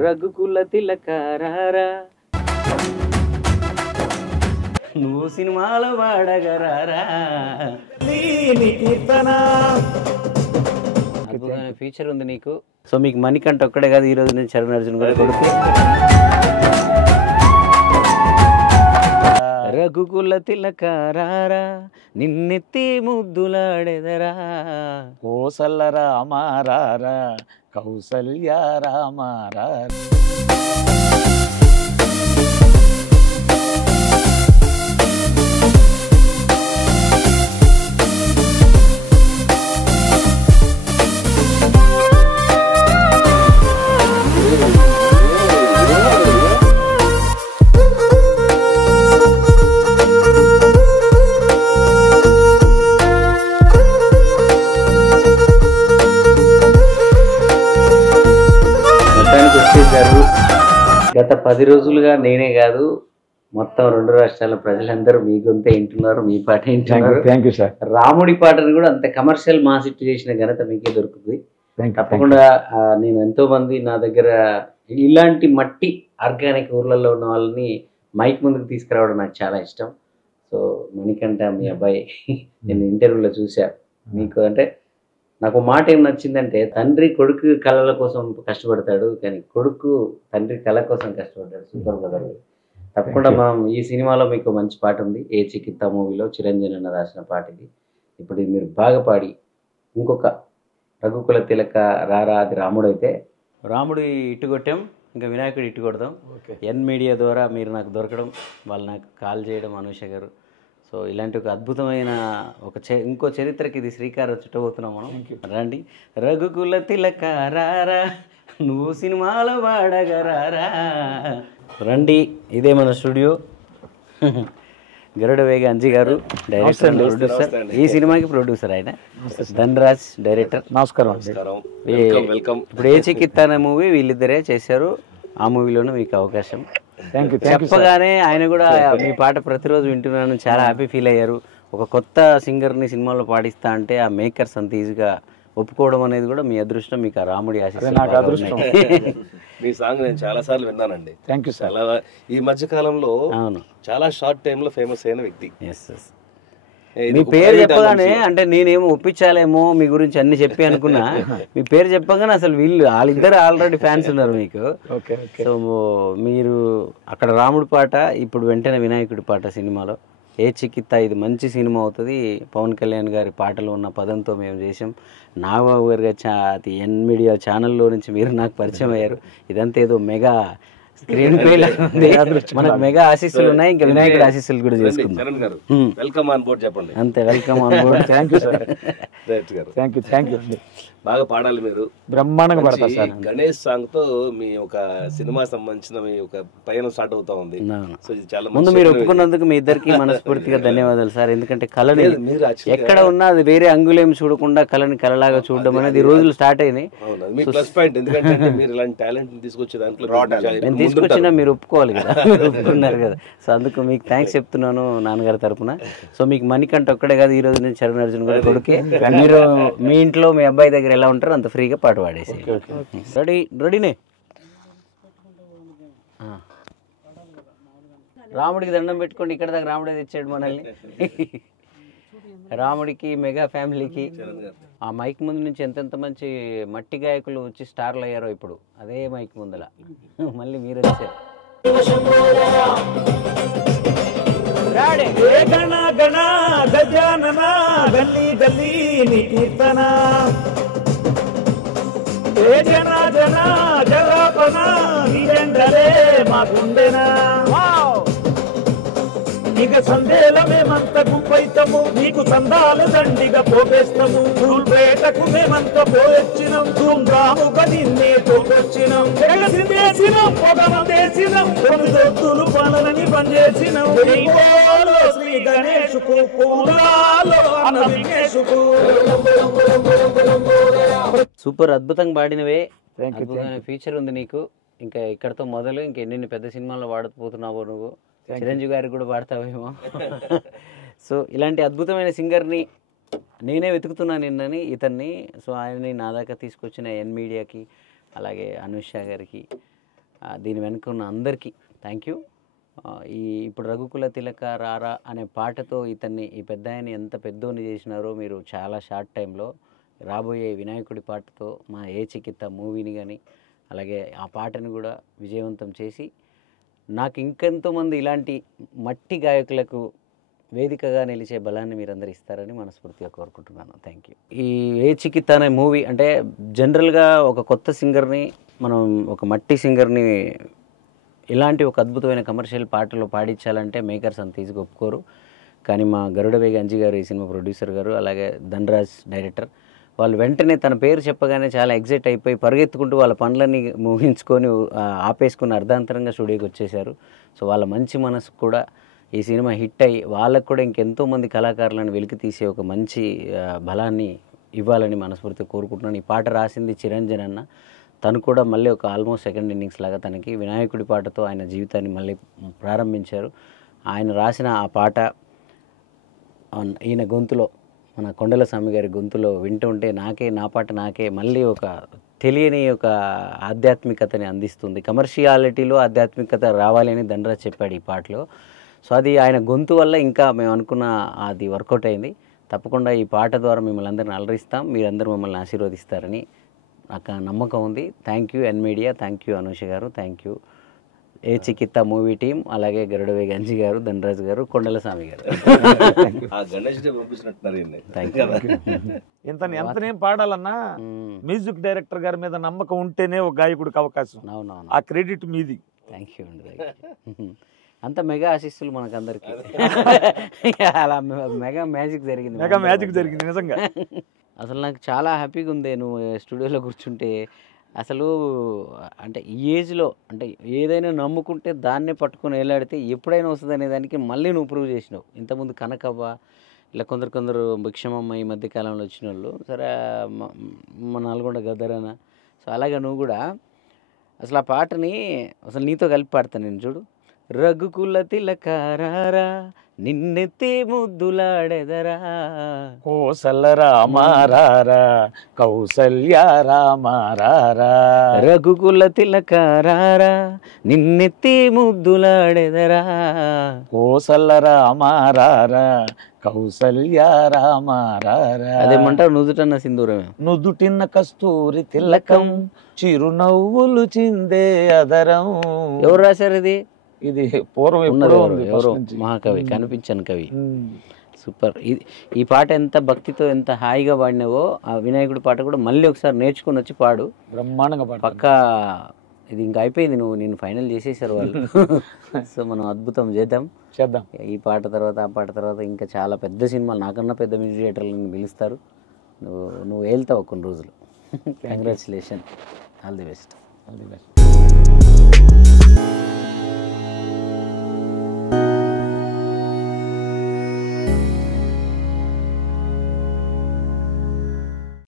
రఘుకుల తిలకారారా నువ్వు సినిమాలో వాడగరారా అద్భుతమైన ఫ్యూచర్ ఉంది నీకు. సో మీకు మణికంఠ ఒక్కడే కాదు, ఈ రోజు నేను చరణ్ అర్జున్ కూడా కొడుకు. రఘుకుల తిలకారారా నిన్నెత్తి ముద్దులాడెదరా కోసల రామారారా కౌసల్య రామారా. గత 10 రోజులుగా నేనే కాదు మొత్తం 2 రాష్ట్రాల ప్రజలందరూ మీ గొంతే వింటున్నారు, మీ పాట వింటున్నారు. Thank you sir. రాముడి పాటను కూడా అంత కమర్షియల్ మాస్ హిట్ చేసిన ఘనత మీకే దొరుకుతుంది. తప్పకుండా నేను ఎంతో మంది నా దగ్గర ఇలాంటి మట్టి ఆర్గానిక్ ఊర్లలో ఉన్న వాళ్ళని మైక్ ముందుకు తీసుకురావడం నాకు చాలా ఇష్టం. సో మణికంఠ మీ అబ్బాయి నేను ఇంటర్వ్యూలో చూసా. మీకు అంటే నాకు మాట ఏం నచ్చిందంటే, తండ్రి కొడుకు కళల కోసం కష్టపడతాడు కానీ కొడుకు తండ్రి కళ కోసం కష్టపడతాడు. Super brother. తప్పకుండా మనం ఈ సినిమాలో మీకు మంచి పాట ఉంది. ఏ చికిత్స మూవీలో చిరంజీవి అన్న రాసిన పాట ఇది. ఇప్పుడు ఇది మీరు బాగా పాడి ఇంకొక రఘుకుల తిలక రారా అది రాముడు అయితే, రాముడు ఇటు కొట్టాం ఇంకా వినాయకుడు ఇటు కొడదాం. ఎన్ మీడియా ద్వారా మీరు నాకు దొరకడం, వాళ్ళు నాకు కాల్ చేయడం, అనూష గారు. సో ఇలాంటి ఒక అద్భుతమైన ఇంకో చరిత్రకి ఇది శ్రీకారం చుట్టబోతున్నాం మనం. రండి. రఘుకుల తిలక రారా నువ్వు సినిమాలో వాడగరారా. రండి. ఇదే మన స్టూడియో. గరుడ వేగ అంజి గారు డైరెక్టర్, ప్రొడ్యూసర్. ఈ సినిమాకి ప్రొడ్యూసర్ ఆయన. ధనరాజ్ డైరెక్టర్. నమస్కారం. ఇప్పుడు ఏ చికిత్స అనే మూవీ వీళ్ళిద్దరే చేశారు. ఆ మూవీలోనూ మీకు అవకాశం. చెప్పగానే ఆయన కూడా మీ పాట ప్రతిరోజు వింటున్నాను, చాలా హ్యాపీ ఫీల్ అయ్యారు. ఒక కొత్త సింగర్ని సినిమాలో పాడిస్తా అంటే ఆ మేకర్స్ అంత ఈజీగా ఒప్పుకోవడం అనేది కూడా మీ అదృష్టం. మీకు ఆ రాముడి అదృష్టం. మీ సాంగ్ నేను చాలా సార్లు విన్నానండి. Thank you sir. ఈ మధ్య కాలంలో చాలా షార్ట్ టైమ్ లో ఫేమస్ అయిన వ్యక్తి. మీ పేరు చెప్పగానే అంటే నేనేమో ఒప్పించాలేమో మీ గురించి అన్ని చెప్పి అనుకున్నా. మీ పేరు చెప్పగానే అసలు వాళ్ళిద్దరు ఆల్రెడీ ఫ్యాన్స్ ఉన్నారు మీకు. సో మీరు అక్కడ రాముడి పాట, ఇప్పుడు వెంటనే వినాయకుడి పాట సినిమాలో ఏ చికిత్స, ఇది మంచి సినిమా అవుతుంది. పవన్ కళ్యాణ్ గారి పాటలు ఉన్న పదంతో మేము చేసాం. నాగబాబు గారు అది ఎన్ మీడియా ఛానల్లో నుంచి మీరు నాకు పరిచయం అయ్యారు. ఇదంతా ఏదో మెగా స్క్రీన్ ప్లే మనకు మెగా ఆశీస్సులు ఉన్నాయి. ఇంకా వినాయకుడి ఆశీస్సులు కూడా చేసుకుంటాం. వెల్కమ్ ఆన్ బోర్డ్ చెప్పండి. అంతే, welcome on board. Thank you sir. Thank you. బాగా పాడాలి మీరు, బ్రహ్మాండంగా పడతారు సార్. గణేష్ సాంగ్ తో మీ ఒక సినిమా సంబంధించిన మీ ఒక పయనం స్టార్ట్ అవుతా ఉంది. సో ఇది చాలా ముందు మీరు ఒప్పుకున్నందుకు మీ ఇద్దరికి మనస్ఫూర్తిగా ధన్యవాదాలు సార్. ఎందుకంటే కళని ఎక్కడ ఉన్నా అది వేరే అంగులేం చూడకుండా కళని కళలాగా చూడడం అనేది ఈ రోజులు స్టార్ట్ అయింది. Plus point. ఎందుకంటే మీరు ఇలాంటి టాలెంట్ తీసుకొచ్చే దాంట్లో నేను తీసుకొచ్చినా మీరు ఒప్పుకోవాలి కదా, మీరు ఒప్పుకున్నారు కదా. సో అందుకు మీకు థ్యాంక్స్ చెప్తున్నాను నాన్నగారి తరఫున. సో మీకు మణికంఠ ఒక్కడే కాదు, ఈ రోజు నేను చరణ్ అర్జున్ కూడా కొడుకే. మీరు మీ ఇంట్లో మీ అబ్బాయి దగ్గర ఎలా ఉంటారో అంత ఫ్రీగా పాట పాడేసి. రెడీనే. రాముడికి దండం పెట్టుకోండి. ఇక్కడ దాకా రాముడే తెచ్చాడు మనల్ని. రాముడికి, మెగా ఫ్యామిలీకి ఆ మైక్ ముందు నుంచి ఎంతెంత మంచి మట్టి గాయకులు వచ్చి స్టార్లు అయ్యారో ఇప్పుడు అదే మైక్ ముందల మళ్ళీ మీరు వచ్చారు. ఇక సందేలో మేమంత గుంపైతము, నీకు సందాలు దండిగా పోపేస్తాము. తూల్పేటకు మేమంత పోయొచ్చినాం, ధూమ్రాముగా నిన్నే తోకొచ్చినాం. చేసినాం, పొగమేసినాం, తొమ్మిదొత్తులు పనులని పనిచేసినాం. శ్రీ గణేశుకు పూలాలో అన్న విఘ్నేశుకు. సూపర్, అద్భుతంగా పాడినవే. అద్భుతమైన ఫీచర్ ఉంది నీకు. ఇంకా ఇక్కడతో మొదలు ఇంకెన్ని పెద్ద సినిమాల్లో వాడకపోతున్నావో నువ్వు. చిరంజీవి గారికి కూడా పాడతావేమో. సో ఇలాంటి అద్భుతమైన సింగర్ని నేనే వెతుకుతున్నాను నిన్నని ఇతన్ని. సో ఆయన్ని నా దాకా తీసుకొచ్చిన ఎన్ మీడియాకి, అలాగే అనూష గారికి, దీని వెనుక ఉన్న అందరికీ థ్యాంక్ యూ. ఇప్పుడు రఘుకుల తిలక రారా అనే పాటతో ఈ పెద్ద ఆయన ఎంత పెద్దోని చేసినారో మీరు చాలా షార్ట్ టైంలో. రాబోయే వినాయకుడి పాటతో మా ఏ చికిత్స మూవీని కానీ అలాగే ఆ పాటను కూడా విజయవంతం చేసి నాకు ఇంకెంతోమంది ఇలాంటి మట్టి గాయకులకు వేదికగా నిలిచే బలాన్ని మీరందరూ ఇస్తారని మనస్ఫూర్తిగా కోరుకుంటున్నాను. Thank you. ఈ ఏ చికిత్స అనే మూవీ అంటే జనరల్గా ఒక కొత్త సింగర్ని మనం ఒక మట్టి సింగర్ని ఇలాంటి ఒక అద్భుతమైన కమర్షియల్ పాటలు పాడించాలంటే మేకర్స్ అంత ఈజీగా ఒప్పుకోరు. కానీ మా గరుడవేగి అంజి గారు ఈ సినిమా ప్రొడ్యూసర్ గారు అలాగే ధనరాజ్ డైరెక్టర్ వాళ్ళు వెంటనే తన పేరు చెప్పగానే చాలా ఎగ్జైట్ అయిపోయి పరిగెత్తుకుంటూ వాళ్ళ పనులన్నీ ముగించుకొని ఆపేసుకుని అర్ధాంతరంగా స్టూడియోకి వచ్చేసారు. సో వాళ్ళ మంచి మనసు కూడా ఈ సినిమా హిట్ అయ్యి వాళ్ళకు కూడా ఇంకెంతోమంది కళాకారులను వెలికి తీసే ఒక మంచి బలాన్ని ఇవ్వాలని మనస్ఫూర్తిగా కోరుకుంటున్నాను. ఈ పాట రాసింది చిరంజన్ అన్న. తను కూడా మళ్ళీ ఒక ఆల్మోస్ట్ సెకండ్ ఇన్నింగ్స్ లాగా తనకి వినాయకుడి పాటతో ఆయన జీవితాన్ని మళ్ళీ ప్రారంభించారు. ఆయన రాసిన ఆ పాట ఈయన గొంతులో మన కొండల స్వామి గారి గొంతులో వింటుంటే నా పాట నాకే మళ్ళీ ఒక తెలియని ఒక ఆధ్యాత్మికతని అందిస్తుంది. కమర్షియాలిటీలో ఆధ్యాత్మికత రావాలని ధనరాజ్ చెప్పాడు ఈ పాటలో. సో అది ఆయన గొంతు వల్ల ఇంకా మేము అనుకున్న అది వర్కౌట్ అయింది. తప్పకుండా ఈ పాట ద్వారా మిమ్మల్ని అందరిని అలరిస్తాం, మీరందరూ మమ్మల్ని ఆశీర్వదిస్తారని నాకు నమ్మకం ఉంది. Thank you N media, thank you Anusha garu, thank you ఏ చికిత్స మూవీ టీం, అలాగే గరుడవేగి అంజి గారు, ధనరాజ్ గారు, కొండల స్వామి గారు. ఎంతనేం పాడాలన్నా మ్యూజిక్ డైరెక్టర్ గారి మీద నమ్మకం ఉంటేనే ఒక గాయకుడికి అవకాశం. అవునవును, ఆ క్రెడిట్ మీది. థ్యాంక్ యూ అండి. అంత మెగా ఆశీస్సులు మనకు అందరికి. అలా మెగా మ్యాజిక్ జరిగింది నిజంగా. అసలు నాకు చాలా హ్యాపీగా ఉంది నువ్వు స్టూడియోలో కూర్చుంటే. అసలు అంటే ఈ ఏజ్లో అంటే ఏదైనా నమ్ముకుంటే దాన్నే పట్టుకొని వేలాడితే ఎప్పుడైనా వస్తుంది అనే దానికి మళ్ళీ నువ్వు ప్రూవ్ చేసినావు. ఇంతకుముందు కనకవ్వ ఇలా కొందరు భిక్షమమ్మ ఈ మధ్యకాలంలో వచ్చిన వాళ్ళు, సరే మన నల్గొండ గద్దరన. సో అలాగే నువ్వు కూడా అసలు ఆ పాటని అసలు నీతో కలిపి పాడతాను నేను. చూడు, రఘుకుల తిలకారారా నిన్నెత్తి ముద్దులాడెదరా, కోసల రామారారా కౌసల్య రామారారా, రఘుకుల తిలకారారా నిన్నెత్తి ముద్దులాడెదరా, కోసల రామారారా కౌసల్య రామారారా. అదేమంటారు, నుదుటన్న సింధూరమే, నుదుటిన్న కస్తూరి తిలకం చిరునవ్వులు చిందే అదరం. ఎవరు రాశారు ఇది? ఇది పూర్వం ఎవరో మహాకవి, కనిపించని కవి. సూపర్. ఈ పాట ఎంత భక్తితో ఎంత హాయిగా పాడినావో ఆ వినాయకుడి పాట కూడా మళ్ళీ ఒకసారి నేర్చుకుని వచ్చి పాడు. బ్రహ్మాండంగా పాడు. పక్కా ఇది ఇంకా అయిపోయింది, నేను ఫైనల్ చేసేసారు వాళ్ళు. సో మనం అద్భుతం చేద్దాం. ఈ పాట తర్వాత ఆ పాట తర్వాత ఇంకా చాలా పెద్ద సినిమాలు, నాకన్నా పెద్ద మ్యూజిక్ థియేటర్లను పిలుస్తారు. నువ్వు వెళ్తావు కొన్ని రోజులు. Congratulation, all the best.